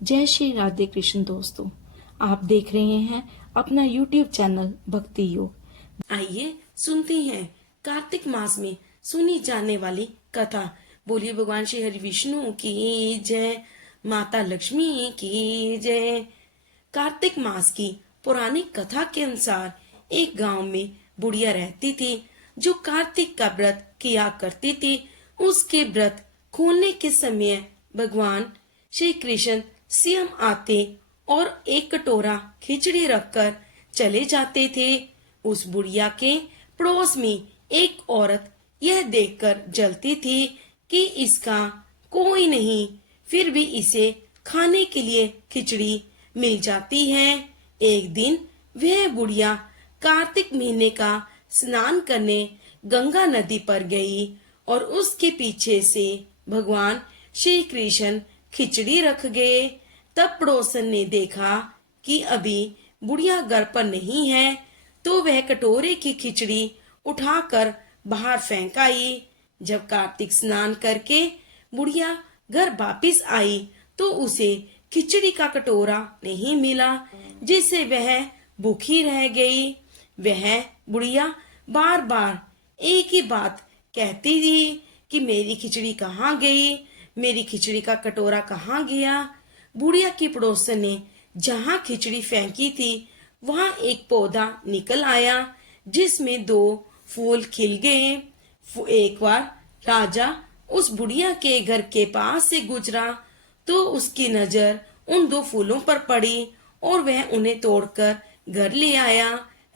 जय श्री राधे कृष्ण दोस्तों, आप देख रहे हैं अपना YouTube चैनल भक्ति योग। आइए सुनते हैं कार्तिक मास में सुनी जाने वाली कथा। बोलिए भगवान श्री हरि विष्णु की जय, माता लक्ष्मी की जय। कार्तिक मास की पौराणिक कथा के अनुसार एक गांव में बुढ़िया रहती थी जो कार्तिक का व्रत किया करती थी। उसके व्रत खोलने के समय भगवान श्री कृष्ण स्वयं आते और एक कटोरा खिचड़ी रखकर चले जाते थे। उस बुढ़िया के पड़ोस में एक औरत यह देखकर जलती थी कि इसका कोई नहीं, फिर भी इसे खाने के लिए खिचड़ी मिल जाती है। एक दिन वह बुढ़िया कार्तिक महीने का स्नान करने गंगा नदी पर गई और उसके पीछे से भगवान श्री कृष्ण खिचड़ी रख गए। तब पड़ोसन ने देखा कि अभी बुढ़िया घर पर नहीं है, तो वह कटोरे की खिचड़ी उठाकर बाहर फेंक आई। जब कार्तिक स्नान करके बुढ़िया घर वापिस आई तो उसे खिचड़ी का कटोरा नहीं मिला, जिससे वह भूखी रह गई। वह बुढ़िया बार बार एक ही बात कहती थी कि मेरी खिचड़ी कहाँ गई, मेरी खिचड़ी का कटोरा कहाँ गया। बुढ़िया की पड़ोसन ने जहाँ खिचड़ी फेंकी थी वहाँ एक पौधा निकल आया जिसमें 2 फूल खिल गए। एक बार राजा उस बुढ़िया के घर के पास से गुजरा तो उसकी नजर उन 2 फूलों पर पड़ी और वह उन्हें तोड़कर घर ले आया।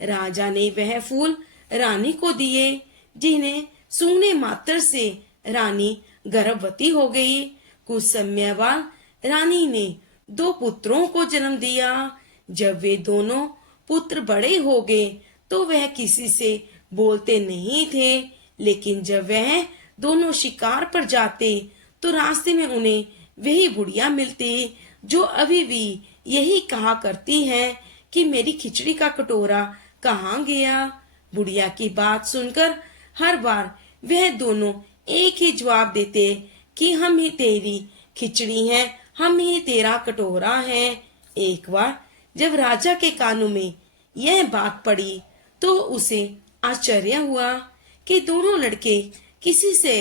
राजा ने वह फूल रानी को दिए, जिन्हें सूंघने मात्र से रानी गर्भवती हो गई। कुछ समय बाद रानी ने 2 पुत्रों को जन्म दिया। जब वे दोनों पुत्र बड़े हो गए तो वह किसी से बोलते नहीं थे, लेकिन जब वह दोनों शिकार पर जाते तो रास्ते में उन्हें वही बुढ़िया मिलती जो अभी भी यही कहा करती है कि मेरी खिचड़ी का कटोरा कहाँ गया। बुढ़िया की बात सुनकर हर बार वह दोनों एक ही जवाब देते कि हम ही तेरी खिचड़ी हैं, हम ही तेरा कटोरा है। एक बार जब राजा के कानों में यह बात पड़ी तो उसे आश्चर्य हुआ कि दोनों लड़के किसी से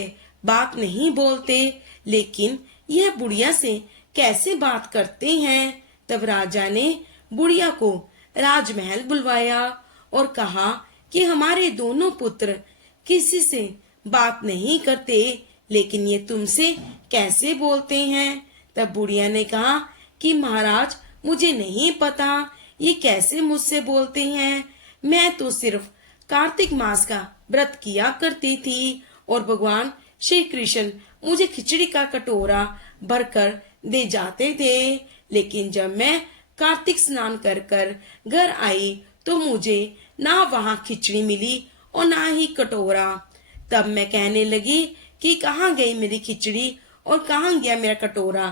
बात नहीं बोलते, लेकिन यह बुढ़िया से कैसे बात करते हैं। तब राजा ने बुढ़िया को राजमहल बुलवाया और कहा कि हमारे दोनों पुत्र किसी से बात नहीं करते, लेकिन ये तुमसे कैसे बोलते हैं। तब बुढ़िया ने कहा कि महाराज, मुझे नहीं पता ये कैसे मुझसे बोलते हैं। मैं तो सिर्फ कार्तिक मास का व्रत किया करती थी और भगवान श्री कृष्ण मुझे खिचड़ी का कटोरा भरकर दे जाते थे, लेकिन जब मैं कार्तिक स्नान कर कर घर आई तो मुझे ना वहाँ खिचड़ी मिली और ना ही कटोरा। तब मैं कहने लगी कि कहाँ गई मेरी खिचड़ी और कहाँ गया मेरा कटोरा।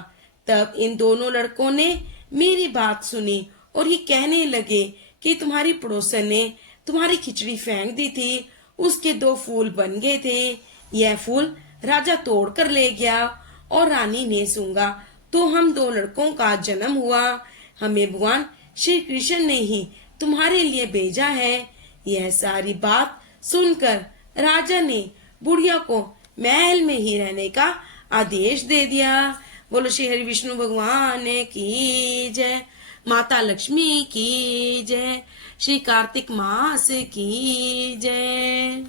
तब इन दोनों लड़कों ने मेरी बात सुनी और ये कहने लगे कि तुम्हारी पड़ोसन ने तुम्हारी खिचड़ी फेंक दी थी, उसके 2 फूल बन गए थे। यह फूल राजा तोड़ कर ले गया और रानी ने सूंघा तो हम 2 लड़कों का जन्म हुआ। हमें भगवान श्री कृष्ण ने ही तुम्हारे लिए भेजा है। यह सारी बात सुनकर राजा ने बुढ़िया को महल में ही रहने का आदेश दे दिया। बोलो श्री हरि विष्णु भगवान की जय, माता लक्ष्मी की जय, श्री कार्तिक मास की जय।